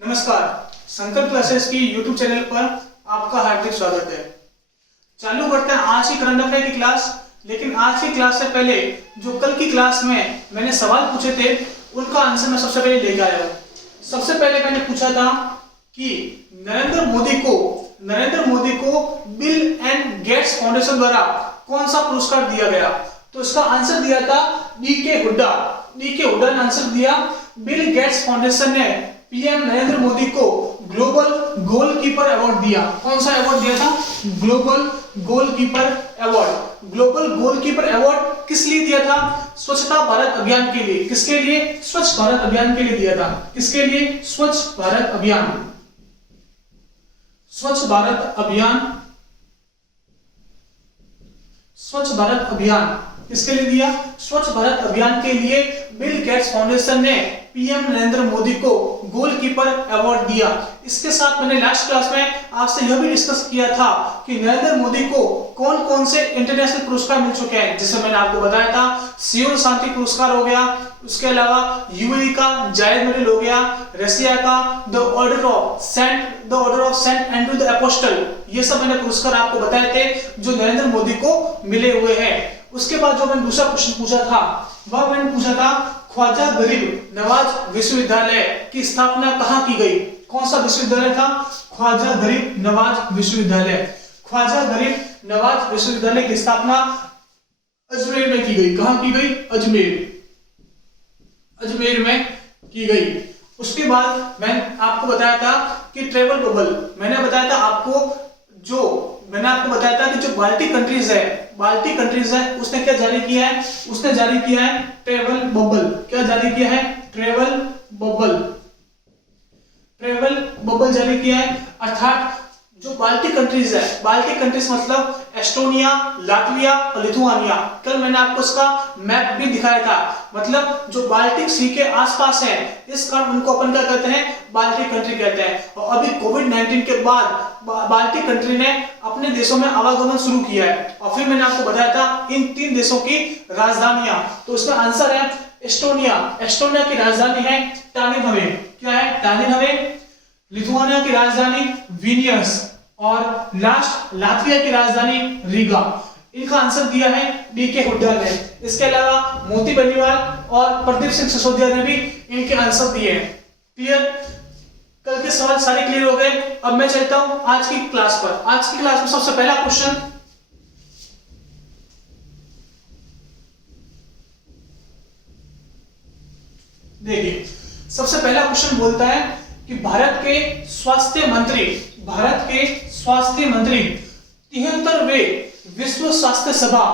नमस्कार, संकल्प क्लासेस की YouTube चैनल पर आपका हार्दिक स्वागत है। चालू करते हैं आज की करंट अफेयर की क्लास। लेकिन आज की क्लास से पहले जो कल की क्लास में मैंने सवाल पूछे थे उनका आंसर मैं सबसे पहले लेकर आया हूँ। सबसे पहले मैंने पूछा था कि नरेंद्र मोदी को बिल एंड गेट्स फाउंडेशन द्वारा कौन सा पुरस्कार दिया गया। तो इसका आंसर दिया था डी.के. हुड्डा ने आंसर दिया। बिल गेट्स फाउंडेशन ने पीएम नरेंद्र मोदी को ग्लोबल गोलकीपर अवार्ड दिया। कौन सा अवार्ड दिया था? Global goalkeeper award. Global goalkeeper award किस लिए दिया था? स्वच्छता भारत अभियान के लिए। किसके लिए? स्वच्छ भारत अभियान के लिए दिया था। किसके लिए? स्वच्छ भारत अभियान। स्वच्छ भारत अभियान। स्वच्छ भारत अभियान किसके लिए दिया? स्वच्छ भारत अभियान के लिए बिल गेट्स फाउंडेशन ने पीएम नरेंद्र मोदी को गोलकीपर अवार्ड दिया। इसके साथ मैंने लास्ट क्लास में आपसे यह भी डिस्कस किया था कि नरेंद्र मोदी को कौन कौन से इंटरनेशनल पुरस्कार मिल चुके हैं। जैसे मैंने आपको बताया था सियोल शांति पुरस्कार हो गया, उसके अलावा यूएई का जायद मेडल हो गया, रशिया का the order of Saint Andrew the Apostle. ये सब मैंने पुरस्कार आपको बताए थे जो नरेंद्र मोदी को मिले हुए हैं। उसके बाद जो मैंने दूसरा क्वेश्चन पूछा था वह मैंने पूछा था ख्वाजा गरीब नवाज विश्वविद्यालय की स्थापना कहाँ की गई? कौन सा विश्वविद्यालय था? ख्वाजा गरीब नवाज विश्वविद्यालय। ख्वाजा गरीब नवाज विश्वविद्यालय की स्थापना अजमेर में की गई। कहाँ की गई? अजमेर में की गई। उसके बाद मैंने आपको बताया था कि ट्रेवल बबल, मैंने बताया था कि जो बाल्टिक कंट्रीज है उसने क्या जारी किया है? उसने जारी किया है ट्रेवल बबल। क्या जारी किया है? ट्रेवल बबल जारी किया है। अर्थात जो बाल्टिक कंट्रीज है, बाल्टिक कंट्रीज मतलब एस्टोनिया, लातविया और लिथुआनिया। कल मैंने आपको इसका मैप भी दिखाया था। मतलब जो बाल्टिक सी के आसपास है इस कारण उनको अपन क्या कहते हैं? बाल्टिक कंट्री कहते हैं। और अभी कोविड-19 के बाद बाल्टिक कंट्री ने अपने देशों में आवागमन शुरू किया है। और फिर मैंने आपको बताया था इन 3 देशों की राजधानियां। तो इसका आंसर है एस्टोनिया की राजधानी है टालिन। क्या है? टालिन। लिथुआनिया की राजधानी विनियस और लास्ट लातविया की राजधानी रीगा। इनका आंसर दिया है डी.के. हुड्डा ने। इसके अलावा मोती बेनीवाल और प्रदीप सिंह सिसोदिया ने भी इनके आंसर दिए हैं। क्लियर? कल के सवाल सारे क्लियर हो गए। अब मैं चलता हूं आज की क्लास पर। आज की क्लास में सबसे पहला क्वेश्चन देखिए। सबसे पहला क्वेश्चन बोलता है कि भारत के स्वास्थ्य मंत्री 73वें विश्व स्वास्थ्य सभा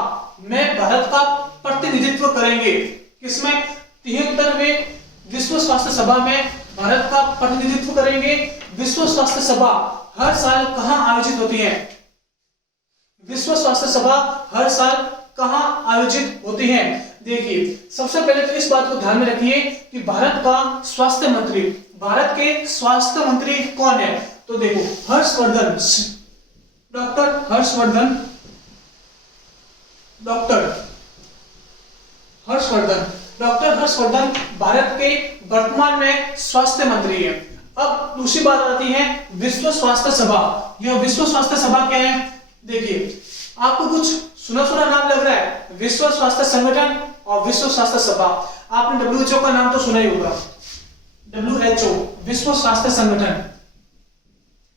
में भारत का प्रतिनिधित्व करेंगे। किसमें? 73वें विश्व स्वास्थ्य सभा में भारत का प्रतिनिधित्व करेंगे। विश्व स्वास्थ्य सभा हर साल कहां आयोजित होती है? विश्व स्वास्थ्य सभा हर साल कहां आयोजित होती है? देखिए, सबसे पहले तो इस बात को ध्यान में रखिए कि भारत के स्वास्थ्य मंत्री कौन है? तो देखो, डॉक्टर हर्षवर्धन भारत के वर्तमान में स्वास्थ्य मंत्री है। अब दूसरी बात आती है विश्व स्वास्थ्य सभा। यह विश्व स्वास्थ्य सभा क्या है? देखिए, आपको कुछ सुना नाम लग रहा है, विश्व स्वास्थ्य संगठन और विश्व स्वास्थ्य सभा। आपने WHO का नाम तो सुना ही होगा। WHO विश्व स्वास्थ्य संगठन।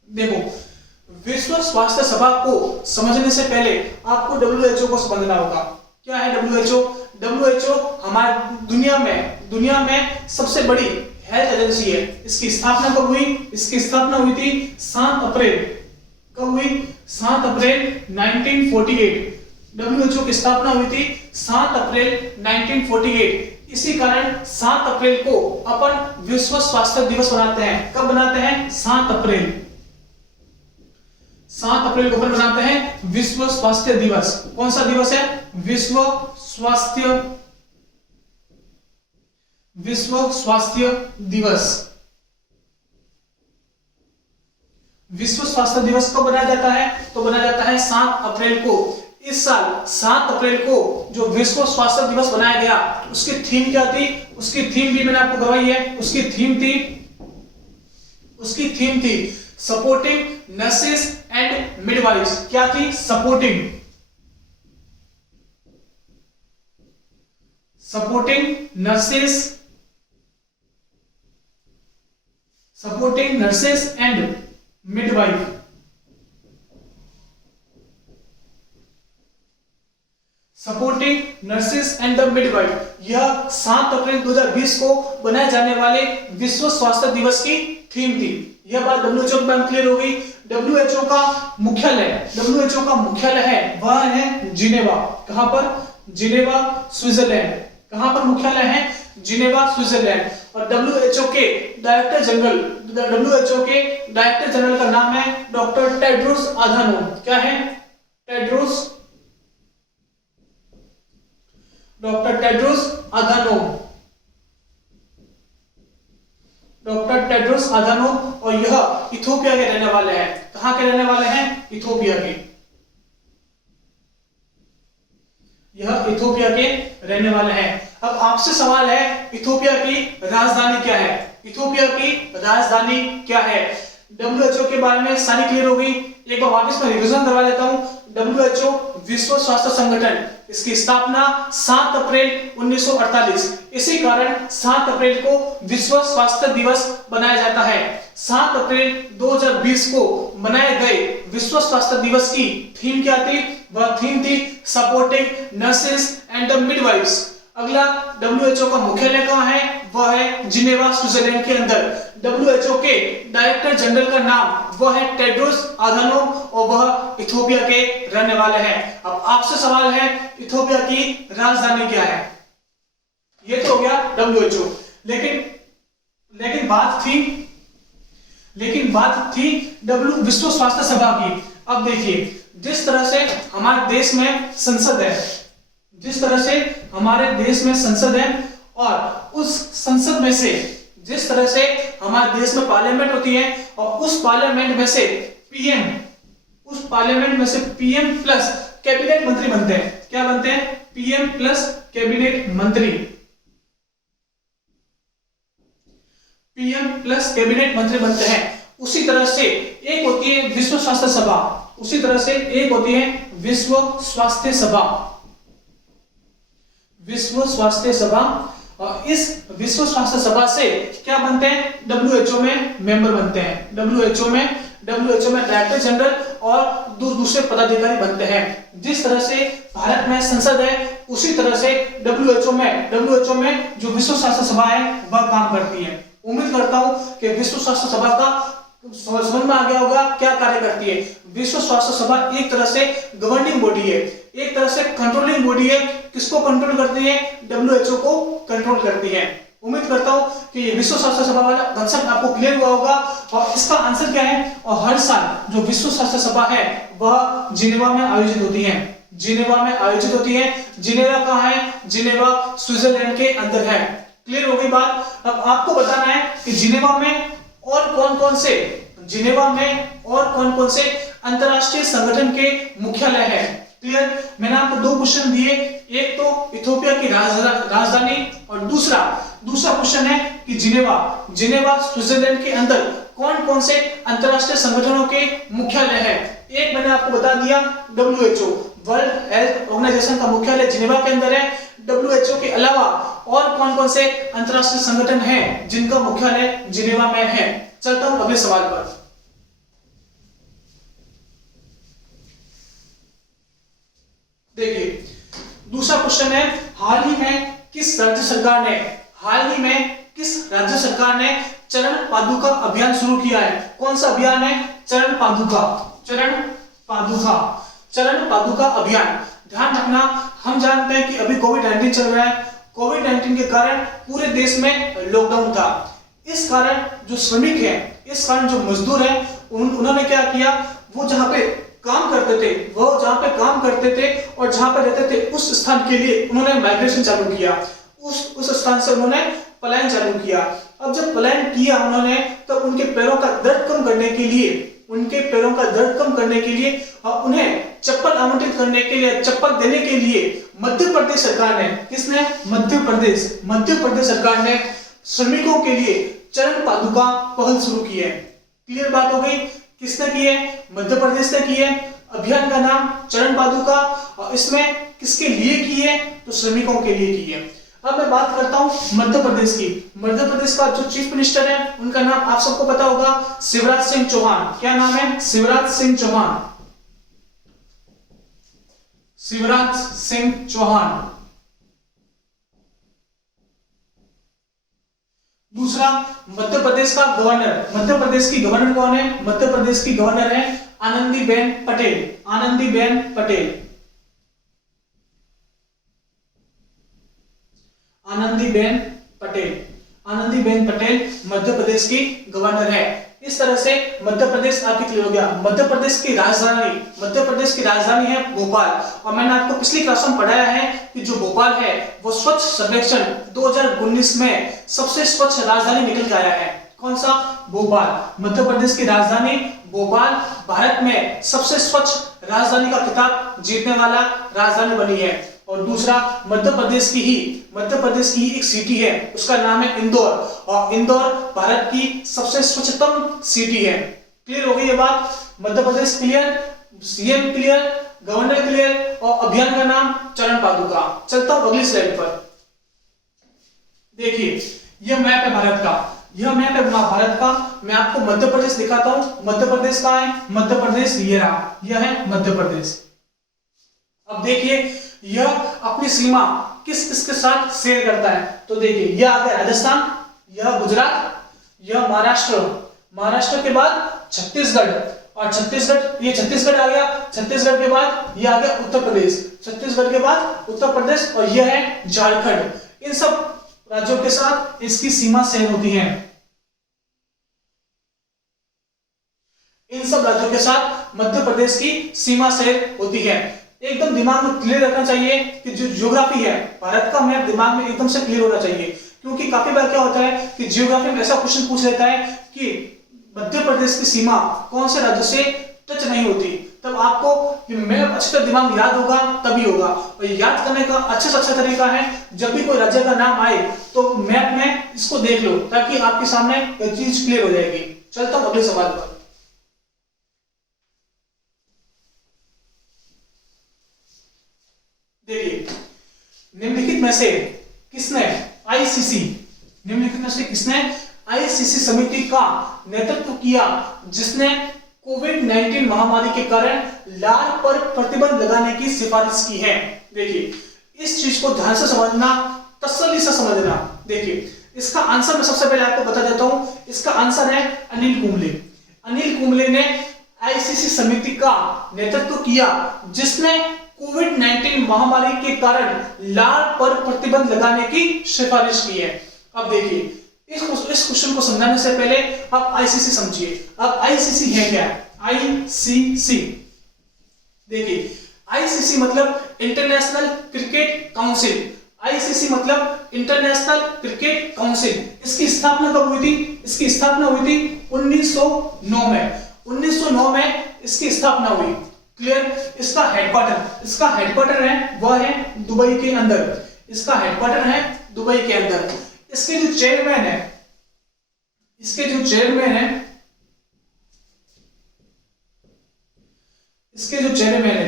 देखो, विश्व स्वास्थ्य सभा को समझने से पहले आपको WHO को समझना होगा। क्या है WHO? WHO हमारे दुनिया में सबसे बड़ी हेल्थ एजेंसी है। इसकी स्थापना कब हुई? इसकी स्थापना हुई थी 7 अप्रैल। कब हुई? 7 अप्रैल 1948। WHO की स्थापना हुई थी 7 अप्रैल 1948। इसी कारण 7 अप्रैल को अपन विश्व स्वास्थ्य दिवस मनाते हैं। कब बनाते हैं? 7 अप्रैल। 7 अप्रैल को अपन मनाते हैं विश्व स्वास्थ्य दिवस। कौन सा दिवस है? विश्व स्वास्थ्य दिवस। विश्व स्वास्थ्य दिवस कब बनाया जाता है? तो बनाया जाता है 7 अप्रैल को। इस साल 7 अप्रैल को जो विश्व स्वास्थ्य दिवस बनाया गया उसकी थीम क्या थी? उसकी थीम भी मैंने आपको करवाई है। उसकी थीम थी उसकी थीम थी सपोर्टिंग नर्सेस एंड मिडवाइफ्स। क्या थी? Supporting nurses and midwife. Supporting nurses and the midwife, यह 7 अप्रैल 2020 को बनाए जाने वाले विश्व स्वास्थ्य दिवस की थीम थी। यह बात WHO के बारे में क्लियर हो गई। WHO का मुख्यालय है वह है जिनेवा। कहां पर? Geneva, Switzerland. कहां पर मुख्यालय है? Geneva, Switzerland. और WHO के डायरेक्टर जनरल का नाम है डॉक्टर टेड्रोस अधानोम। क्या है? डॉक्टर टेड्रोस अधानोम, और यह इथोपिया के रहने वाले हैं। कहां के रहने वाले हैं? इथोपिया के। यह इथोपिया के रहने वाले हैं। अब आपसे सवाल है, इथोपिया की राजधानी क्या है? इथोपिया की राजधानी क्या है? WHO के बारे में सारी क्लियर हो गई। एक बार वापस मैं रिवीजन करवा देता हूं। WHO विश्व स्वास्थ्य संगठन, इसकी स्थापना 7 अप्रैल 1948। इसी कारण 7 अप्रैल को विश्व स्वास्थ्य दिवस बनाया जाता है। 7 अप्रैल 2020 को मनाए गए विश्व स्वास्थ्य दिवस की थीम क्या थी? वह थीम थी supporting nurses and the midwives. अगला, WHO का मुख्यालय कहां है? वह है जिनेवा, स्विट्जरलैंड के अंदर। WHO के डायरेक्टर जनरल का नाम वह है टेड्रोस अधानोम, और वह इथोपिया के रहने वाले हैं। अब आपसे सवाल है, इथोपिया की राजधानी क्या है? ये तो हो गया WHO। लेकिन बात थी विश्व स्वास्थ्य सभा की। अब देखिए, जिस तरह से हमारे देश में संसद है, और उस संसद में से जिस तरह से हमारे देश में पार्लियामेंट होती है, और उस पार्लियामेंट में से पीएम प्लस कैबिनेट मंत्री बनते हैं। क्या बनते हैं? पीएम प्लस कैबिनेट मंत्री। बनते हैं। उसी तरह से एक होती है विश्व स्वास्थ्य सभा। विश्व स्वास्थ्य सभा। और इस विश्व स्वास्थ्य सभा से क्या बनते हैं? WHO में मेंबर बनते हैं। WHO में डायरेक्टर जनरल और दूसरे पदाधिकारी बनते हैं। जिस तरह से भारत में संसद है, उसी तरह से WHO में जो विश्व स्वास्थ्य सभा है वह काम करती है। उम्मीद करता हूं कि विश्व स्वास्थ्य सभा का समझ में आ गया होगा क्या कार्य करती है। विश्व स्वास्थ्य सभा एक तरह से गवर्निंग बॉडी है, एक तरह से कंट्रोलिंग बॉडी है। किसको कंट्रोल करती है? WHO को कंट्रोल करती है। उम्मीद करता हूं कि ये विश्व स्वास्थ्य सभा वाला कंसेप्ट आपको क्लियर हुआ होगा। और इसका आंसर क्या है? और हर साल जो विश्व स्वास्थ्य सभा है वह जिनेवा में आयोजित होती है। जिनेवा कहां है? जिनेवा स्विट्जरलैंड के अंदर है। क्लियर हो गई बात। अब आपको बताना है कि जिनेवा में और कौन कौन से अंतरराष्ट्रीय संगठन के मुख्यालय है। क्लियर? मैंने आपको 2 क्वेश्चन दिए, एक तो इथोपिया की राजधानी, और दूसरा क्वेश्चन है कि जिनेवा स्विट्जरलैंड के अंदर कौन कौन से अंतरराष्ट्रीय संगठनों के मुख्यालय है। एक मैंने आपको बता दिया, WHO वर्ल्ड हेल्थ ऑर्गेनाइजेशन का मुख्यालय जिनेवा के अंदर है। WHO के अलावा और कौन कौन से अंतरराष्ट्रीय संगठन हैं जिनका मुख्यालय जिनेवा में है। चलता हूं अगले सवाल पर। देखिए, दूसरा क्वेश्चन है, हाल ही में किस राज्य सरकार ने चरण पादुका अभियान शुरू किया है? कौन सा अभियान है? चरण पादुका अभियान। ध्यान रखना, हम जानते हैं कि अभी कोविड-19 चल रहा है। कोविड-19 के कारण पूरे देश में लॉकडाउन था। इस कारण जो श्रमिक हैं, जो मजदूर हैं, उन्होंने क्या किया? वो जहां पे काम करते थे और जहां पे रहते थे उस स्थान के लिए उन्होंने माइग्रेशन चालू किया। उस स्थान से उन्होंने पलायन चालू किया। अब जब पलायन किया उन्होंने, तब उनके पैरों का दर्द कम करने के लिए और उन्हें चप्पल आवंटित करने के लिए, चप्पल देने के लिए मध्य प्रदेश सरकार ने, किसने? मध्य प्रदेश सरकार ने श्रमिकों के लिए चरण पादुका पहल शुरू की है। क्लियर बात हो गई। किसने की है? मध्य प्रदेश ने की है। अभियान का नाम चरण पादुका, और इसमें किसके लिए की है? तो श्रमिकों के लिए की है। अब मैं बात करता हूं मध्य प्रदेश की। मध्य प्रदेश का जो चीफ मिनिस्टर है उनका नाम आप सबको पता होगा, शिवराज सिंह चौहान। क्या नाम है? शिवराज सिंह चौहान। शिवराज सिंह चौहान। दूसरा, मध्य प्रदेश का गवर्नर। मध्य प्रदेश की गवर्नर कौन है? मध्य प्रदेश की गवर्नर है आनंदीबेन पटेल। आनंदीबेन पटेल। आनंदीबेन पटेल। आनंदीबेन पटेल मध्य प्रदेश की गवर्नर है। इस तरह से मध्य प्रदेश आपके क्लियर हो गया। मध्य प्रदेश की राजधानी है भोपाल। और मैंने आपको पिछली क्लास में पढ़ाया है कि जो भोपाल है वो स्वच्छ सर्वेक्षण 2019 में सबसे स्वच्छ राजधानी निकल के आया है। कौन सा? भोपाल। मध्य प्रदेश की राजधानी भोपाल भारत में सबसे स्वच्छ राजधानी का खिताब जीतने वाला राजधानी बनी है। और दूसरा, मध्य प्रदेश की ही एक सिटी है, उसका नाम है इंदौर, और इंदौर भारत की सबसे स्वच्छतम सिटी है। क्लियर हो गई ये बात? Madhya Pradesh clear, CM clear, governor clear, और अभियान का नाम चरण पादुका। चलता हूं अगली स्लाइड पर। देखिए, यह मैप है भारत का। मैं आपको मध्य प्रदेश दिखाता हूं। मध्य प्रदेश कहां है? मध्य प्रदेश ये रहा, यह है मध्य प्रदेश। अब देखिए, यह अपनी सीमा किस किस के साथ शेयर करता है। तो देखिए, यह आ गया राजस्थान, यह गुजरात, यह महाराष्ट्र के बाद छत्तीसगढ़, और ये छत्तीसगढ़ आ गया। छत्तीसगढ़ के बाद यह आ गया उत्तर प्रदेश, छत्तीसगढ़ के बाद उत्तर प्रदेश, और यह है झारखंड। इन सब राज्यों के साथ इसकी सीमा शेयर होती है। इन सब राज्यों के साथ मध्य प्रदेश की सीमा शेयर होती है। एकदम दिमाग में क्लियर रखना चाहिए कि जो ज्योग्राफी है भारत का मैप दिमाग में एकदम से क्लियर होना चाहिए, क्योंकि काफी बार क्या होता है कि ज्योग्राफी में ऐसा क्वेश्चन पूछ लेता है कि मध्य प्रदेश की सीमा कौन से राज्य से टच नहीं होती। तब आपको मैप अच्छी तरह दिमाग में याद होगा, तभी होगा। और याद करने का अच्छा से अच्छा तरीका है, जब भी कोई राज्य का नाम आए तो मैप में इसको देख लो, ताकि आपके सामने ये चीज क्लियर हो जाएगी। चलता हूं अगले सवाल पर। देखिए, निम्नलिखित में से किसने आईसीसी समिति का नेतृत्व किया जिसने कोविड-19 महामारी के कारण लार पर प्रतिबंध लगाने की सिफारिश की है? देखिए, इस चीज को ध्यान से समझना, तसल्ली से समझना। देखिए, इसका आंसर मैं सबसे पहले आपको बता देता हूं। इसका आंसर है अनिल कुंबले। अनिल कुंबले ने आईसीसी समिति का नेतृत्व किया जिसने कोविड-19 महामारी के कारण लार पर प्रतिबंध लगाने की सिफारिश की है। अब देखिए, इस क्वेश्चन को समझाने से पहले आप आईसीसी समझिए। अब आईसीसी है क्या? आईसीसी, देखिए, आईसीसी मतलब इंटरनेशनल क्रिकेट काउंसिल। आईसीसी मतलब इंटरनेशनल क्रिकेट काउंसिल। इसकी स्थापना कब हुई थी? इसकी स्थापना हुई थी 1909 में। 1909 में इसकी स्थापना हुई। क्लियर? इसका हेडक्वार्टर है वह है दुबई के अंदर। इसका हेडक्वार्टर है दुबई के अंदर। इसके जो चेयरमैन है,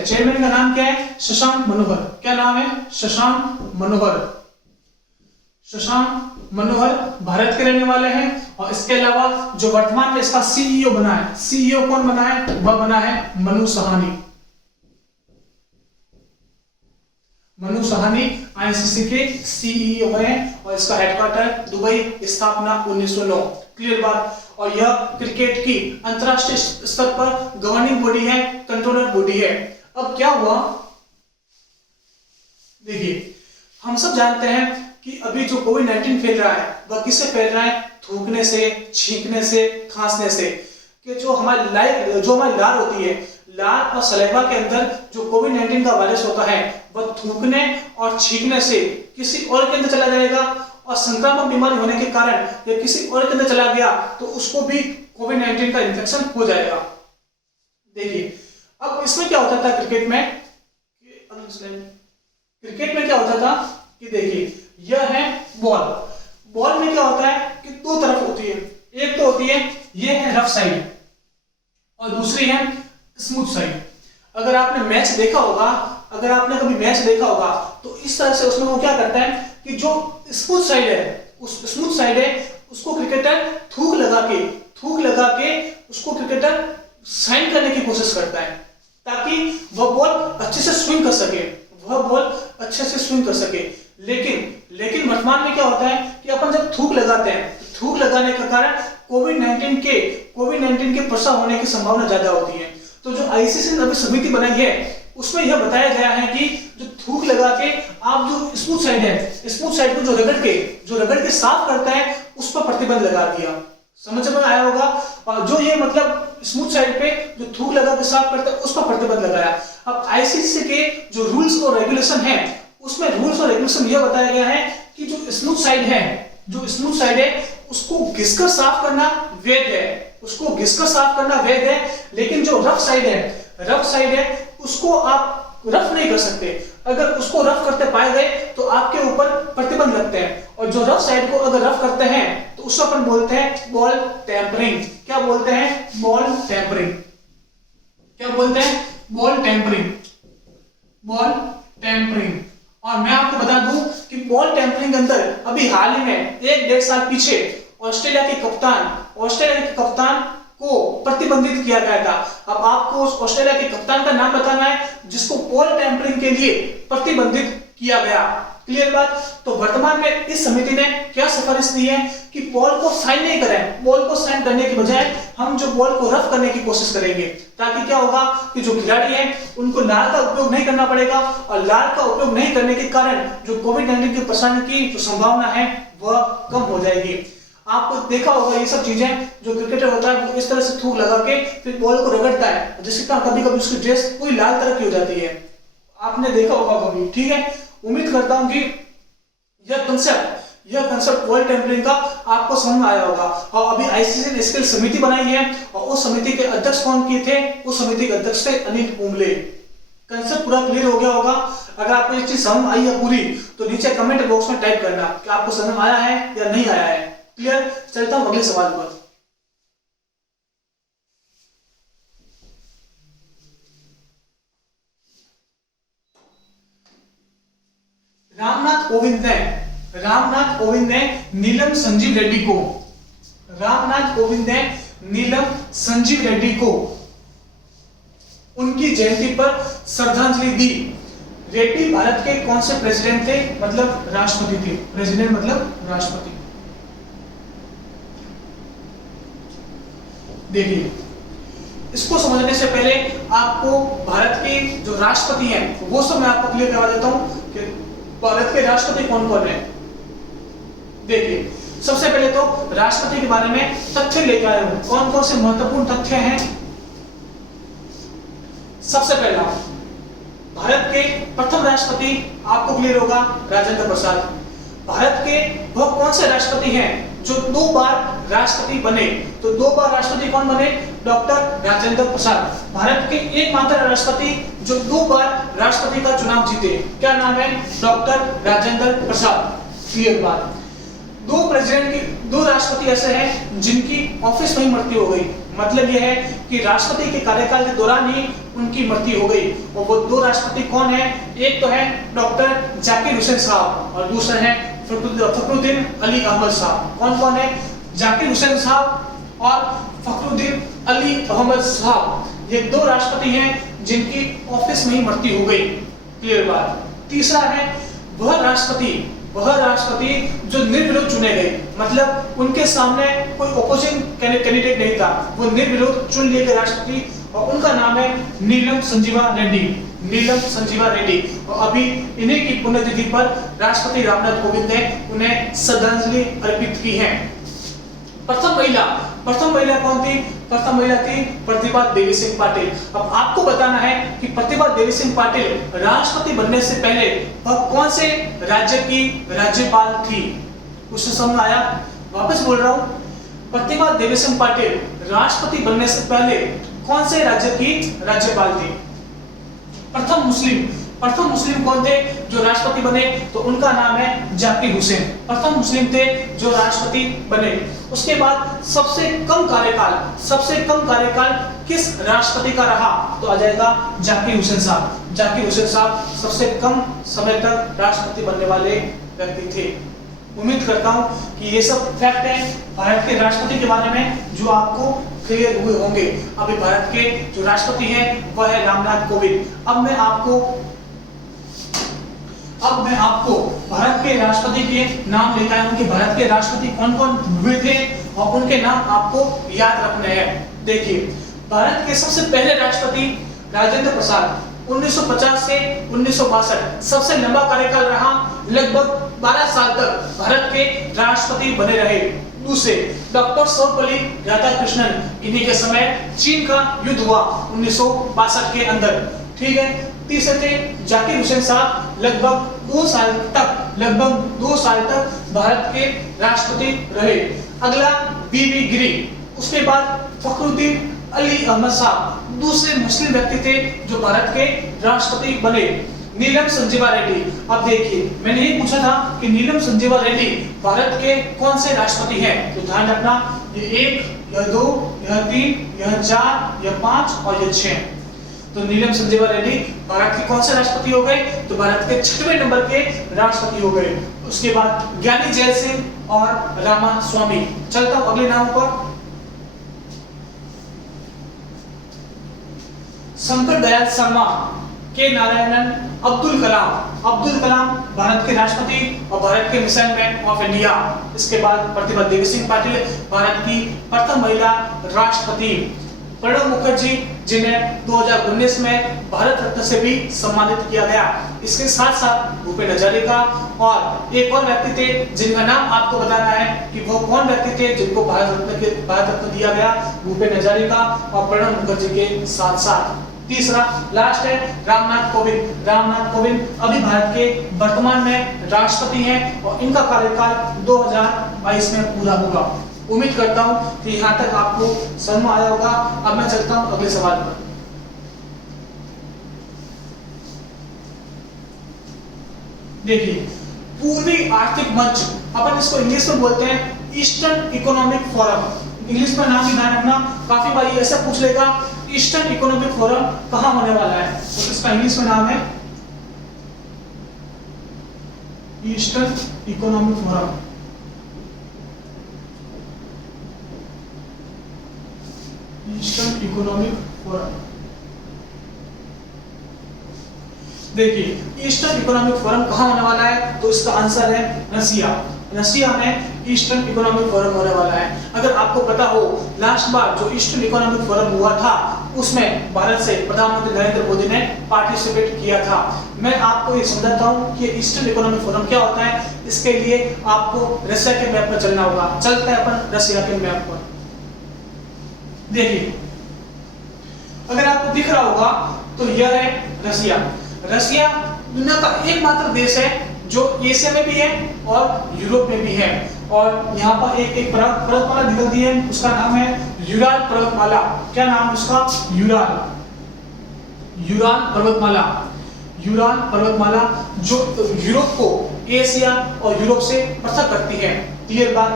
चेयरमैन का नाम क्या है? शशांक मनोहर। क्या नाम है? शशांक मनोहर भारत के रहने वाले हैं। और इसके अलावा जो वर्तमान में इसका सीईओ बना है, सीईओ कौन बना है? वह बना है मनु साहनी आईसीसी के सीईओ हैं, और इसका हेडक्वार्टर दुबई, स्थापना 1909। क्लियर बात? और यह क्रिकेट की अंतरराष्ट्रीय स्तर पर गवर्निंग बॉडी है, कंट्रोलर बॉडी है। अब क्या हुआ? देखिए, हम सब जानते हैं कि अभी जो कोविड-19 फैल रहा है वह किससे फैल रहा है? थूकने से, छींकने से, खांसने से। कि जो हमारी लार होती है, लार और सलाइवा के अंदर जो कोविड-19 का वायरस होता है वह थूकने और छींकने से किसी और के अंदर चला जाएगा, और संक्रामक बीमारी होने के कारण या किसी और के अंदर चला गया तो उसको भी कोविड-19 का इन्फेक्शन हो जाएगा। देखिए, अब इसमें क्या होता था क्रिकेट में क्या होता था कि देखिए, यह है बॉल में क्या होता है कि दो तरफ होती है। एक तो होती है ये है रफ साइड और दूसरी है स्मूथ साइड। अगर आपने मैच देखा होगा, अगर आपने कभी मैच देखा होगा तो इस तरह से उसमें वो क्या करता है कि जो स्मूथ साइड है, उस स्मूथ साइड है उसको क्रिकेटर थूक लगा के उसको क्रिकेटर साइन करने की कोशिश करता है ताकि वह बॉल अच्छे से स्विंग कर सके, लेकिन वर्तमान में क्या होता है कि अपन जब थूक लगाते हैं, थूक लगाने के कारण कोविड-19 के प्रसार होने की संभावना ज्यादा होती है। तो जो आईसीसी ने अभी समिति बनाई है उसमें यह बताया गया है कि जो थूक लगा के आप जो स्मूथ साइड को जो रगड़ के साफ करता है उस पर प्रतिबंध लगा दिया। समझ में आया होगा। और जो ये मतलब स्मूथ साइड पे जो थूक लगा के साफ करता है उस पर प्रतिबंध लगाया। अब आईसीसी के जो रूल्स और रेगुलेशन है उसमें रूल्स और रेगुलेशन यह बताया गया है कि जो स्मूथ साइड है उसको घिसकर साफ करना वैध है, लेकिन जो रफ साइड है उसको आप रफ नहीं कर सकते। अगर उसको रफ करते पाए गए तो आपके ऊपर प्रतिबंध लगते हैं, और जो रफ साइड को अगर रफ करते हैं तो उसको अपन बोलते हैं बॉल टेम्परिंग। क्या बोलते हैं? Ball tampering. और मैं आपको बता दूं कि बॉल टेम्परिंग के अंदर अभी हाल ही में 1-1.5 साल पीछे ऑस्ट्रेलिया के कप्तान को प्रतिबंधित किया गया था। अब आपको उस ऑस्ट्रेलिया के कप्तान का नाम बताना है जिसको बॉल टेम्परिंग के लिए प्रतिबंधित किया गया। क्लियर बात? तो वर्तमान में इस समिति ने क्या सिफारिश दी है कि बॉल को साइन नहीं करें, बॉल को साइन करने के बजाय हम जो बॉल को रफ करने की कोशिश करेंगे, ताकि क्या होगा कि जो खिलाड़ी हैं उनको लाल का उपयोग नहीं करना पड़ेगा, और लाल का उपयोग नहीं करने के कारण जो कोविड-19 के प्रसार की जो संभावना है वह कम हो जाएगी। आपको देखा होगा ये सब चीजें, जो क्रिकेटर होता है वो इस तरह से थूक लगा के फिर बॉल को रगड़ता है, जिससे कभी-कभी उसकी ड्रेस पूरी लाल तरह की हो जाती है। आपने देखा होगा कभी। ठीक है, उम्मीद करता हूं कि यह कंसेप्ट बॉल टेम्परिंग का आपको समझ में आया होगा। और अभी आईसीसी ने इसके समिति बनाई है, और उस समिति के अध्यक्ष कौन किए थे? उस समिति के अध्यक्ष थे अनिल कुंबले। कंसेप्ट पूरा क्लियर हो गया होगा। अगर आपको ये चीज समझ आई है पूरी तो नीचे कमेंट बॉक्स में टाइप करना कि आपको समझ आया है या नहीं आया है। क्लियर? चलता हूं अगले सवाल पर। रामनाथ कोविंद ने नीलम संजीव रेड्डी को उनकी जयंती पर श्रद्धांजलि दी। रेड्डी भारत के कौन से प्रेसिडेंट थे? मतलब राष्ट्रपति थे। प्रेसिडेंट मतलब राष्ट्रपति। देखिए, इसको समझने से पहले आपको भारत के जो राष्ट्रपति हैं वो सब मैं आपको क्लियर करवा देता हूं कि भारत के राष्ट्रपति कौन कौन है। देखिए, सबसे पहले तो राष्ट्रपति के बारे में तथ्य लेकर आया हूं। कौन कौन से महत्वपूर्ण तथ्य हैं? सबसे पहला, भारत के प्रथम राष्ट्रपति आपको क्लियर होगा, राजेंद्र प्रसाद। भारत के वह कौन से राष्ट्रपति हैं जो 2 बार राष्ट्रपति बने? तो 2 बार राष्ट्रपति कौन बने? डॉक्टर राजेंद्र प्रसाद। भारत के एकमात्र राष्ट्रपति जो 2 बार राष्ट्रपति का चुनाव जीते। क्या नाम है? डॉक्टर राजेंद्र प्रसाद। क्लियर बात? 2 राष्ट्रपति ऐसे हैं जिनकी ऑफिस में ही मृत्यु हो गई। मतलब यह है कि राष्ट्रपति के कार्यकाल के दौरान ही उनकी मृत्यु हो गई। और वो 2 राष्ट्रपति कौन है? एक तो है डॉक्टर जाकिर हुसैन साहब और दूसरा है फखरुद्दीन अली अहमद साहब। कौन कौन है? जाकिर हुसैन साहब और फखरुद्दीन अली अहमद साहब। ये 2 राष्ट्रपति हैं जिनकी ऑफिस में ही मृत्यु हो गई। क्लियर बात? तीसरा है वह राष्ट्रपति जो निर्विरोध चुने गए, मतलब उनके सामने कोई ओपोजिंग कैंडिडेट नहीं था, वो निर्विरोध चुन लिए गए राष्ट्रपति, और उनका नाम है नीलम संजीवा रेड्डी। और अभी इन्हीं की पुण्यतिथि पर राष्ट्रपति रामनाथ कोविंद ने उन्हें श्रद्धांजलि अर्पित की है। प्रथम महिला कौन थी? प्रथम महिला थी प्रतिभा देवी सिंह पाटिल। अब आपको बताना है कि प्रतिभा देवी सिंह पाटिल राष्ट्रपति बनने से पहले वह कौन से राज्य की राज्यपाल थी? उससे समझ आया? वापस बोल रहा हूं, प्रतिभा देवी सिंह पाटिल राष्ट्रपति बनने से पहले कौन से राज्य की राज्यपाल थी? प्रथम मुस्लिम कौन थे? जो राष्ट्रपति बने तो उनका नाम है जाकिर हुसैन, प्रथम मुस्लिम थे जो राष्ट्रपति बने। उसके बाद सबसे कम कार्यकाल किस राष्ट्रपति का रहा तो आ जाएगा जाकिर हुसैन साहब। जाकिर हुसैन साहब सबसे कम समय तक राष्ट्रपति बनने वाले व्यक्ति थे। उम्मीद करता हूं कि ये सब फैक्ट है भारत के राष्ट्रपति के बारे में जो आपको क्लियर हुए होंगे। अभी भारत के जो राष्ट्रपति हैं वह है रामनाथ कोविंद। अब मैं आपको भारत के राष्ट्रपति के नाम लेकर आया हूं कि भारत के राष्ट्रपति कौन कौन हुए थे और उनके नाम आपको याद रखने हैं। देखिए, भारत के सबसे पहले राष्ट्रपति राजेंद्र प्रसाद 1950 से 1962 सबसे लंबा कार्यकाल रहा, लगभग 12 साल तक भारत के राष्ट्रपति बने रहे। दूसरे डॉक्टर सर्वपल्ली राधाकृष्णन, इन्हीं के समय चीन का युद्ध हुआ 1962 के अंदर, ठीक है। तीसरे थे जाकिर हुसैन साहब, लगभग 2 साल तक भारत के राष्ट्रपति रहे। अगला बीबी गिरी, उसके बाद फखरुद्दीन अली अहमद साहब दूसरे मुस्लिम व्यक्ति थे जो भारत के राष्ट्रपति बने। नीलम संजीवा रेड्डी, अब देखिए मैंने ये पूछा था कि नीलम संजीवा रेड्डी भारत के कौन से राष्ट्रपति हैं, तो ध्यान रखना ये 1, यह 2, यह 3, यह 4, यह 5 और यह 6। तो नीलम संजीवा रेड्डी भारत के कौन से राष्ट्रपति हो गए, तो भारत के 6वें नंबर के राष्ट्रपति हो गए। उसके बाद ज्ञानी जैल सिंह और रामा स्वामी। चलता हूं अगले नाम पर, शंकर दयाल शर्मा, के नारायणन, अब्दुल कलाम भारत के राष्ट्रपति और भारत के मिसाइल मैन ऑफ इंडिया। इसके बाद प्रतिभा देवी सिंह पाटिल, भारत की प्रथम महिला राष्ट्रपति। प्रणब मुखर्जी, जिन्हें 2019 में भारत रत्न से भी सम्मानित किया गया। इसके साथ साथ भूपेन हजारिका और एक और व्यक्ति थे जिनका नाम आपको बताना है कि वो कौन व्यक्ति थे जिनको भारत रत्न दिया गया, भूपेन हजारिका और प्रणब मुखर्जी के साथ साथ। तीसरा लास्ट है रामनाथ कोविंद अभी भारत के वर्तमान में राष्ट्रपति हैं और इनका कार्यकाल 2022 में पूरा होगा। उम्मीद करता हूं कि यहां तक आपको समझ में आया होगा। अब मैं चलता हूं अगले सवाल पर। देखिए, पूर्वी आर्थिक मंच, अपन इसको इंग्लिश में बोलते हैं ईस्टर्न इकोनॉमिक फोरम। इंग्लिश में नाम भी ध्यान रखना, काफी बार ऐसा पूछ लेगा ईस्टर्न इकोनॉमिक फोरम कहां होने वाला है, तो इसका इंग्लिश में नाम है eastern economic forum. Eastern economic forum. देखिए, ईस्टर्न इकोनॉमिक फोरम कहां होने वाला है, तो इसका आंसर है रशिया में ईस्टर्न इकोनॉमिक फोरम होने वाला है। अगर आपको पता हो लास्ट बार जो ईस्टर्न इकोनॉमिक फोरम हुआ था उसमें भारत से प्रधानमंत्री नरेंद्र मोदी ने पार्टिसिपेट किया था। मैं आपको ये समझाता हूं कि ईस्टर्न इकोनॉमिक फोरम क्या होता है। इसके लिए आपको रशिया के मैप पर चलना होगा। चलते हैं अपन रशिया के मैप पर। देखिए, अगर आपको दिख रहा होगा तो यह है रशिया दुनिया का एकमात्र देश है जो एशिया में भी है और यूरोप में भी है। और यहाँ पर एक पर्वतमाला निकलती है, उसका नाम है यूराल पर्वतमाला। क्या नाम है उसका? यूराल पर्वतमाला जो यूरोप को एशिया और यूरोप से पृथक करती है। क्लियर बात?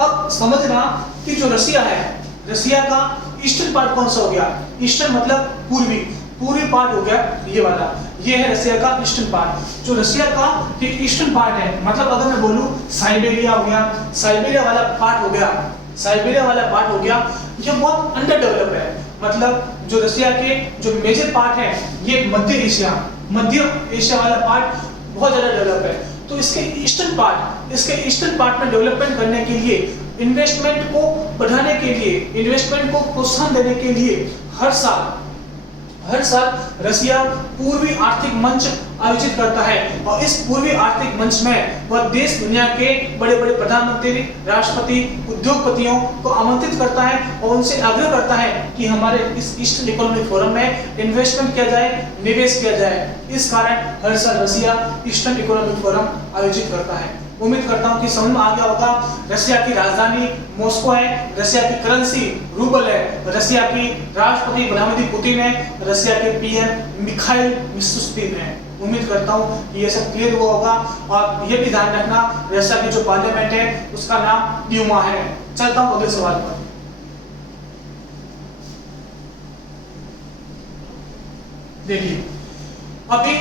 अब समझना कि जो रशिया है, रशिया का ईस्टर्न पार्ट कौन सा हो गया? ईस्टर्न मतलब पूर्वी पार्ट हो गया ये वाला। ये है रशिया का ईस्टर्न पार्ट। जो रशिया का ईस्टर्न पार्ट है, मतलब अगर मैं बोलूं साइबेरिया हो गया, साइबेरिया वाला पार्ट हो गया, ये बहुत अंडर डेवलप है। मतलब जो रशिया के जो मेजर पार्ट है ये मध्य एशिया वाला पार्ट बहुत ज्यादा डेवलप है। तो इसके ईस्टर्न पार्ट में डेवलपमेंट करने के लिए, इन्वेस्टमेंट को बढ़ाने के लिए, इन्वेस्टमेंट को प्रोत्साहन देने के लिए हर साल रशिया पूर्वी आर्थिक मंच आयोजित करता है। और इस पूर्वी आर्थिक मंच में वह देश दुनिया के बड़े प्रधानमंत्री, राष्ट्रपति, उद्योगपतियों को आमंत्रित करता है और उनसे आग्रह करता है कि हमारे इस ईस्टर्न इकोनॉमिक फोरम में इन्वेस्टमेंट किया जाए, निवेश किया जाए। इस कारण हर साल रशिया ईस्टर्न इकोनॉमिक फोरम आयोजित करता है। उम्मीद करता हूं कि समझ में आ गया होगा। रशिया की राजधानी मॉस्को है, रशिया की करेंसी रूबल है, रशिया की राष्ट्रपति व्लादिमीर पुतिन है, रशिया के पीएम मिखाइल मिशुस्तिन है। उम्मीद करता हूँ कि ये सब क्लियर हुआ होगा। और ये भी ध्यान रखना रशिया की जो पार्लियामेंट है उसका नाम ड्यूमा है। चलता हूँ अगले सवाल पर। देखिए अभी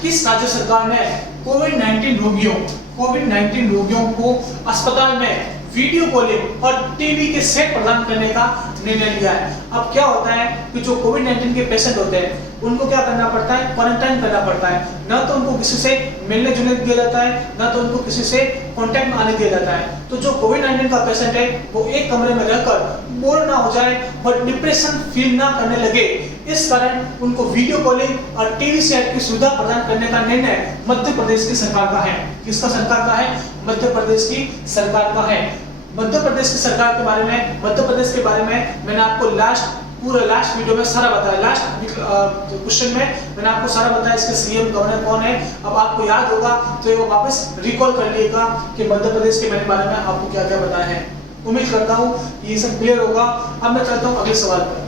किस राज्य सरकार ने कोविड-19 रोगियों को अस्पताल में वीडियो कॉलिंग और टीवी के सेट प्रदान करने का निर्णय लिया है। अब क्या होता है कि जो कोविड-19 के पेशेंट होते हैं उनको क्या करना पड़ता है, क्वारंटाइन करना पड़ता है। न तो उनको किसी से मिलने जुलने दिया जाता है, न तो उनको किसी से कांटेक्ट में आने दिया जाता है। तो जो कोविड-19 का पेशेंट है वो एक कमरे में रहकर बोर ना हो जाए और डिप्रेशन फील ना करने लगे, इस कारण उनको वीडियो कॉलिंग और टीवी सेट की सुविधा प्रदान करने का निर्णय मध्य प्रदेश की सरकार का है। किसका सरकार का है? मध्य प्रदेश की सरकार का है। मध्य प्रदेश की सरकार के बारे में, मध्य प्रदेश के बारे में मैंने आपको लास्ट वीडियो में सारा बताया। लास्ट क्वेश्चन में मैंने आपको सारा बताया इसके सीएम गवर्नर कौन है। अब आपको याद होगा तो ये वापस रिकॉल कर लीजिएगा कि मध्य प्रदेश के बारे में आपको क्या क्या बताया है। उम्मीद करता हूँ ये सब क्लियर होगा। अब मैं चलता हूँ अगले सवाल पर।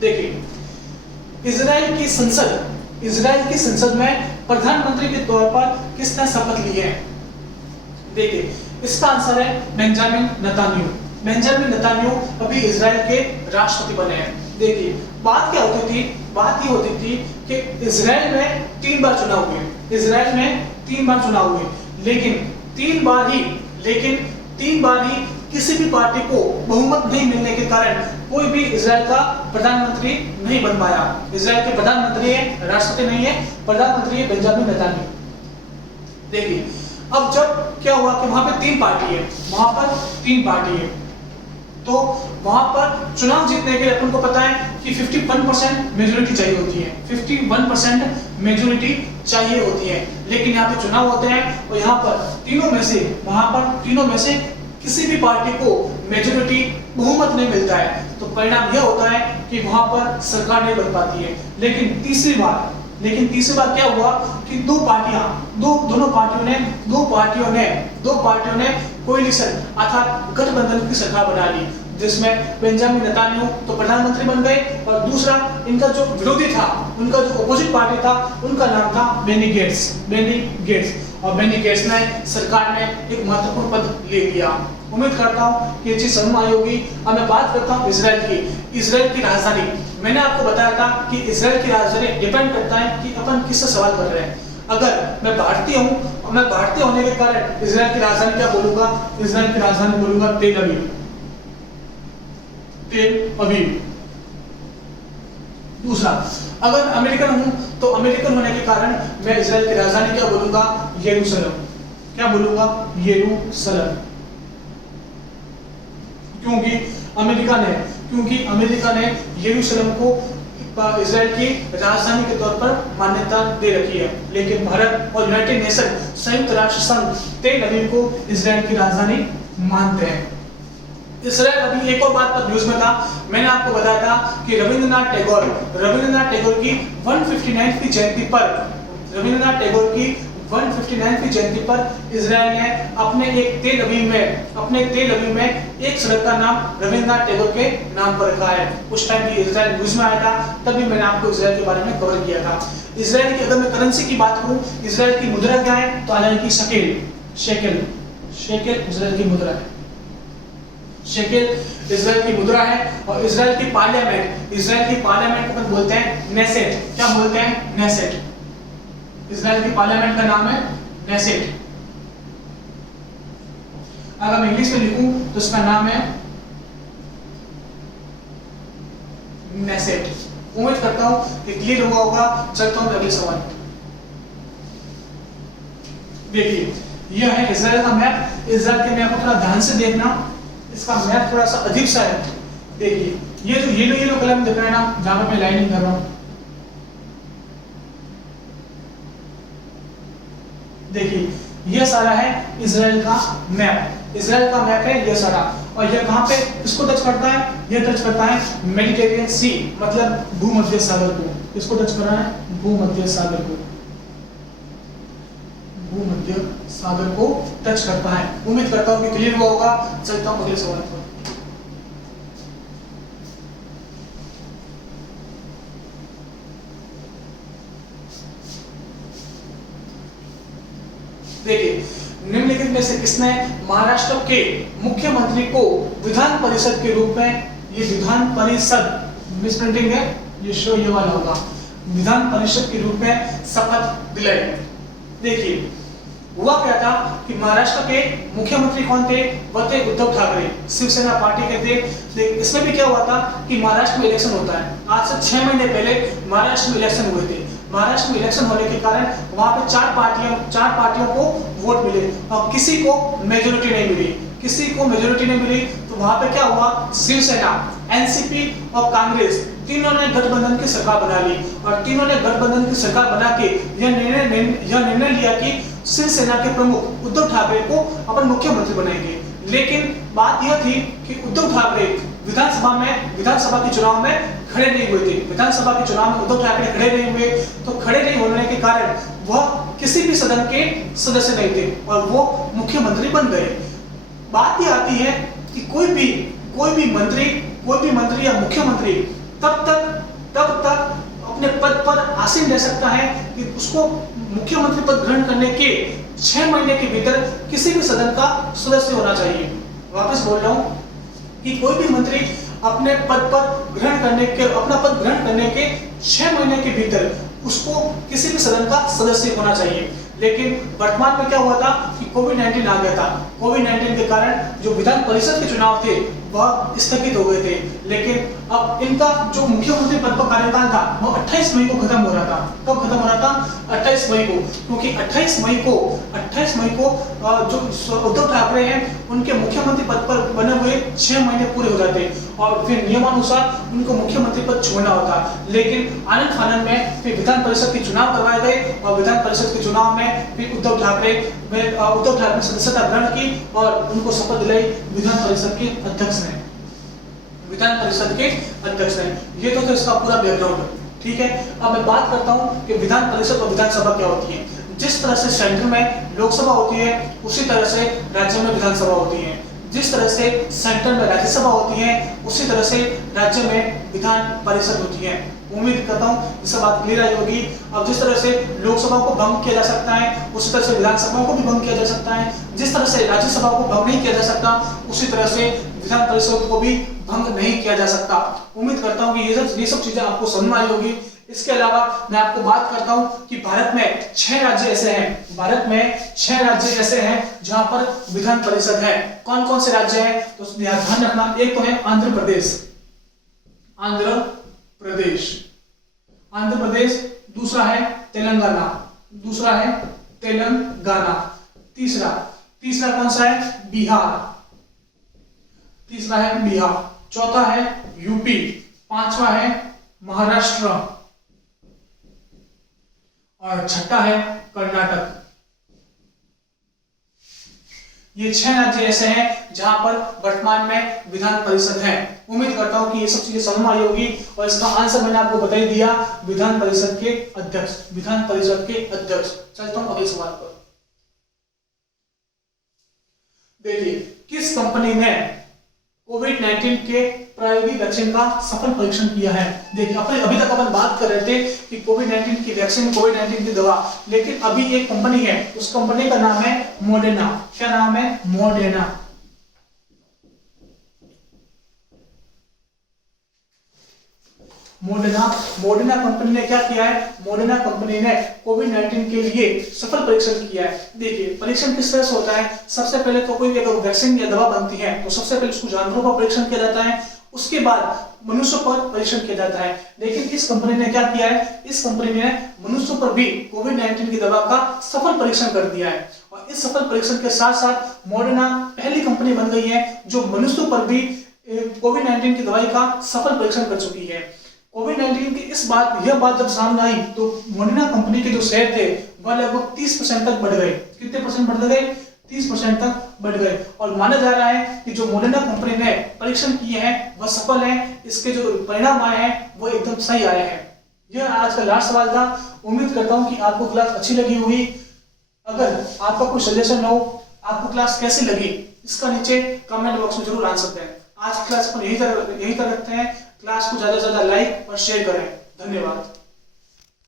देखिए इजराइल की संसद में प्रधानमंत्री के तौर पर किसने शपथ ली है? देखिए इसका आंसर है बेंजामिन नेतान्याहू। बेंजामिन नेतान्याहू अभी इजराइल के राष्ट्रपति बने हैं। देखिए बात क्या होती थी? बात ये होती थी कि इजराइल में 3 बार चुनाव हुए, लेकिन तीन बार ही किसी भी पार्टी को बहुमत नहीं मिलने के कारण कोई भी इजराइल का प्रधानमंत्री नहीं बन पाया। इजराइल के प्रधानमंत्री है, राष्ट्रपति नहीं है, प्रधानमंत्री है बेंजामिन नेतान्याहू। देखिए अब जब क्या हुआ कि वहां पे 3 पार्टी है, तो वहां पर चुनाव जीतने के लिए अपन को पता है कि 51% मेजोरिटी चाहिए होती है, 51% मेजोरिटी चाहिए होती है। लेकिन यहाँ पे चुनाव होते हैं और यहाँ पर तीनों में से किसी भी पार्टी को मेजोरिटी बहुमत नहीं मिलता है, तो परिणाम यह होता है कि वहां पर सरकार नहीं बन पाती है। लेकिन तीसरी बार क्या हुआ कि दो पार्टियों ने कोएलिशन अर्थात गठबंधन की सरकार बना ली, जिसमें बेंजामिन नेतान्याहू तो प्रधानमंत्री बन गए और दूसरा इनका जो विरोधी था, उनका जो अपोजिट पार्टी था, उनका नाम था बेनी गेट्स। और बेनी गेट्स ने सरकार में एक महत्वपूर्ण पद ले लिया। उम्मीद करता हूँ कि ये चीज समझ आई होगी। अब मैं बात करता हूँ इजराइल की राजधानी। मैंने आपको बताया था कि इजराइल की राजधानी डिपेंड करता है कि अपन किससे सवाल कर रहे हैं। अगर मैं भारतीय हूँ और मैं भारतीय होने के कारण इजराइल की राजधानी क्या बोलूंगा? इजराइल की राजधानी बोलूंगा तेल अवीव। दूसरा, अगर अमेरिकन हूं तो अमेरिकन होने के कारण मैं इजराइल की राजधानी क्या बोलूंगा? यरूशलेम। क्या बोलूंगा? यरूशलेम। क्योंकि अमेरिका ने यरूशलेम को इजराइल की राजधानी के तौर पर मान्यता दे रखी है। लेकिन भारत और यूनाइटेड नेशन संयुक्त राष्ट्र संघ तेल अवीव को इजराइल की राजधानी मानते हैं। इजराइल अभी एक और बात पर न्यूज में था, मैंने आपको बताया था कि रविंद्रनाथ टैगोर की 159वीं जयंती पर इजराइल ने अपने तेल अवीव में एक सड़क का नाम रविंद्रनाथ टैगोर के नाम पर रखा है। उस टाइम भी इजराइल न्यूज में आया था, तभी मैंने आपको इजराइल के बारे में कवर किया था। इजराइल की अगर मैं करेंसी की बात करूं, इजराइल की मुद्रा क्या है? तो आ जाएगी शेकेल। इजराइल की मुद्रा है। शेकेल इजराइल की मुद्रा है। और इजराइल की पार्लियामेंट को अपन बोलते हैं नेसेट। क्या बोलते हैं? नेसेट। इजराइल की पार्लियामेंट का नाम है नेसेट। अगर मैं इंग्लिश में लिखूं तो इसका नाम है नेसेट। उम्मीद करता हूं कि क्लियर हुआ होगा। चलता हूं अगले सवाल। देखिए यह है इजराइल का मैप। इजराइल के मैप को थोड़ा ध्यान से देखना, इसका मैप थोड़ा सा अजीब सा है। देखिए ये जो येलो कलर में दिख रहा है ना, जहां पे मैं लाइनिंग कर रहा हूं, देखिए ये सारा है इजराइल का मैप। इजराइल का मैप है ये सारा। और ये कहां पे इसको टच करता है? ये टच करता है मेडिटेरियन सी, मतलब भूमध्य सागर को। इसको टच कर रहा है भूमध्य सागर को टच करता है। उम्मीद करता हूं कि क्लियर हुआ होगा। चलता हूं अगले सवाल पर। में से किसने महाराष्ट्र के मुख्यमंत्री को विधान परिषद के रूप में, ये विधान परिषद मिसप्रिंटिंग है, ये शो ये वाला होगा, विधान परिषद के रूप में शपथ दिलाई? देखिए हुआ क्या था कि महाराष्ट्र के मुख्यमंत्री कौन थे? वह थे उद्धव ठाकरे, शिवसेना पार्टी के थे। लेकिन इसमें भी क्या हुआ था कि महाराष्ट्र में इलेक्शन होता है, आज से 6 महीने पहले महाराष्ट्र में इलेक्शन हुए थे। महाराष्ट्र में इलेक्शन होने के कारण वहां पे चार पार्टियों को वोट मिले और किसी को मेजोरिटी नहीं मिली। तो वहां पे क्या हुआ, शिवसेना, एनसीपी और कांग्रेस तीनों ने गठबंधन की सरकार बना ली और तीनों ने गठबंधन की सरकार बना के यह निर्णय लिया कि शिवसेना के प्रमुख उद्धव ठाकरे को अपन मुख्यमंत्री बनाएंगे। लेकिन बात यह थी कि उद्धव ठाकरे विधानसभा के चुनाव में खड़े नहीं हुए थे। विधानसभा के चुनाव में उद्धव ठाकरे खड़े नहीं हुए, तो खड़े नहीं होने के कारण वह किसी भी सदन के सदस्य नहीं थे और वो मुख्यमंत्री बन गए। बात यह आती है कि कोई भी मंत्री या मुख्यमंत्री तब तक अपने पद पर आसीन रह सकता है कि उसको मुख्यमंत्री पद ग्रहण करने के 6 महीने के भीतर किसी भी सदन का सदस्य होना चाहिए। वापस बोल रहा हूं कि कोई भी मंत्री अपने पद ग्रहण करने के 6 महीने के भीतर उसको किसी भी सदन का सदस्य होना चाहिए। लेकिन वर्तमान में क्या हुआ था कि कोविड-19 आ गया था। कोविड-19 के कारण जो विधान परिषद के चुनाव थे वह स्थगित हो गए थे। लेकिन अब इनका जो मुख्यमंत्री पद का कार्यकाल था वो 28 मई को खत्म हो रहा था। कब खत्म हो रहा था? 28 मई को, क्योंकि 28 मई को जो उद्धव ठाकरे हैं उनके मुख्यमंत्री पद पर बने हुए 6 महीने पूरे हो जाते और फिर नियमानुसार उनको मुख्यमंत्री पद छोड़ना होता। लेकिन आनंद फानन में फिर विधान परिषद के चुनाव करवाए गए और विधान परिषद के चुनाव में फिर उद्धव ठाकरे ने सदस्यता ग्रहण की और उनको शपथ दिलाई विधान परिषद के अध्यक्ष ने। ये तो था इसका पूरा बैकग्राउंड, ठीक है। अब मैं बात करता हूं कि विधान परिषद और विधानसभा क्या होती है। जिस तरह से सेंटर में लोकसभा होती है उसी तरह से राज्य में विधानसभा होती है। जिस तरह से सेंटर में राज्यसभा होती है उसी तरह से राज्य में विधान परिषद होती है। उम्मीद करता हूँ इससे बात क्लियर आई होगी। अब जिस तरह से लोकसभा को भंग किया जा सकता है उसी तरह से विधानसभा को भी भंग किया जा सकता है। जिस तरह से राज्यसभा को भंग नहीं किया जा सकता उसी तरह से विधान परिषद को भी भंग नहीं किया जा सकता। उम्मीद करता हूँ कि ये सब चीजें आपको समझ में आई होगी। इसके अलावा मैं आपको बात करता हूं कि भारत में 6 राज्य ऐसे हैं जहां पर विधान परिषद है। कौन कौन से राज्य हैं तो ध्यान रखना। एक तो है आंध्र प्रदेश, दूसरा है तेलंगाना, तीसरा कौन सा है? बिहार, चौथा है यूपी, पांचवा है महाराष्ट्र और छठा है कर्नाटक। ये 6 राज्य ऐसे हैं जहां पर वर्तमान में विधान परिषद है। उम्मीद करता हूं कि ये सब चीजें समझ में आई होगी और इसका आंसर मैंने आपको बता ही दिया, विधान परिषद के अध्यक्ष। चलता हूं अगले सवाल पर। देखिए, किस कंपनी ने कोविड-19 के प्रायोगिक वैक्सीन का सफल परीक्षण किया है? देखिए, अभी तक अपन बात कर रहे थे कि कोविड-19 की वैक्सीन, कोविड-19 की दवा, लेकिन अभी एक कंपनी है, उस कंपनी का नाम है मॉडर्ना। क्या नाम है? मॉडर्ना। मॉडर्ना कंपनी ने क्या किया है? मॉडर्ना कंपनी ने कोविड-19 के लिए सफल परीक्षण किया है। देखिए, परीक्षण किस तरह से होता है? सबसे पहले तो कोई अगर वैक्सीन या दवा बनती है तो सबसे पहले उसको जानवरों पर परीक्षण किया जाता है, उसके बाद मनुष्यों पर परीक्षण किया जाता है। लेकिन इस कंपनी ने क्या किया है? इस कंपनी ने मनुष्यों पर भी कोविड-19 की दवा का सफल परीक्षण कर दिया है और इस सफल परीक्षण के साथ साथ मॉडर्ना पहली कंपनी बन गई है जो मनुष्यों पर भी कोविड-19 की दवाई का सफल परीक्षण कर चुकी है। कोविड-19 की यह बात जब सामने आई तो मॉडर्ना कंपनी के जो शेयर थे वह लगभग 30% तक बढ़ गए। कितने परसेंट बढ़ गए? 30% तक बढ़ गए। और माना जा रहा है कि जो मॉडर्ना कंपनी ने परीक्षण किए हैं वह सफल है। इसके जो परिणाम आए हैं वो एकदम सही आए हैं। यह आज का लास्ट सवाल था। उम्मीद करता हूं कि आपको क्लास अच्छी लगी होगी। अगर आपका कोई सजेशन हो, आपको क्लास कैसी लगी, इसका नीचे कमेंट बॉक्स में जरूर आंसर दें। आज की क्लास पर यही तक रखते हैं। क्लास को ज्यादा से ज्यादा लाइक और शेयर करें। धन्यवाद।